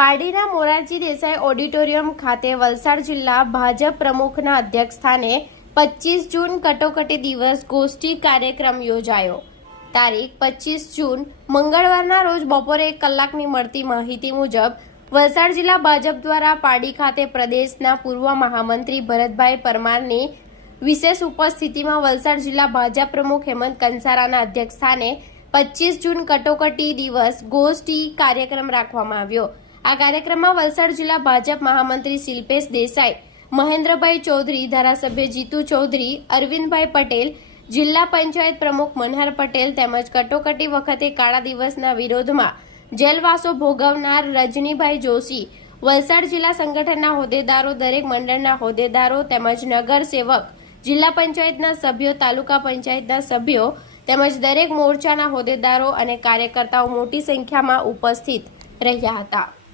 પારડીના Morarji Desai auditorium ખાતે વલસાડ જિલ્લા ભાજપ પ્રમુખના અધ્યક્ષસ્થાને પચીસ જૂન કટોકટી દિવસ ગોષ્ઠી કાર્યક્રમ યોજાયો. તારીખ પચીસ જૂન, મંગળવારના રોજ બપોરે એક કલાકની મળતી માહિતી મુજબ, વલસાડ જિલ્લા ભાજપ દ્વારા પારડી ખાતે પ્રદેશના પૂર્વ મહામંત્રી ભરતભાઈ પરમારની વિશેષ ઉપસ્થિતિમાં વલસાડ જિલ્લા ભાજપ પ્રમુખ હેમંત કંસારાના અધ્યક્ષસ્થાને પચીસ જૂન કટોકટી દિવસ ગોષ્ઠી કાર્યક્રમ રાખવામાં આવ્યો. આ કાર્યક્રમમાં વલસાડ જિલ્લા ભાજપ મહામંત્રી શિલ્પેશ દેસાઈ, મહેન્દ્રભાઈ ચૌધરી, ધારાસભ્ય જીતુ ચૌધરી, અરવિંદભાઈ પટેલ, જિલ્લા પંચાયત પ્રમુખ મનહર પટેલ તેમજ કટોકટી વખતે કાળા દિવસના વિરોધમાં જેલવાસો ભોગવનાર રજનીભાઈ જોશી, વલસાડ જિલ્લા સંગઠનના હોદ્દેદારો, દરેક મંડળના હોદ્દેદારો તેમજ નગર સેવક, જિલ્લા પંચાયતના સભ્યો, તાલુકા પંચાયતના સભ્યો તેમજ દરેક મોરચાના હોદ્દેદારો અને કાર્યકર્તાઓ મોટી સંખ્યામાં ઉપસ્થિત રહ્યા હતા.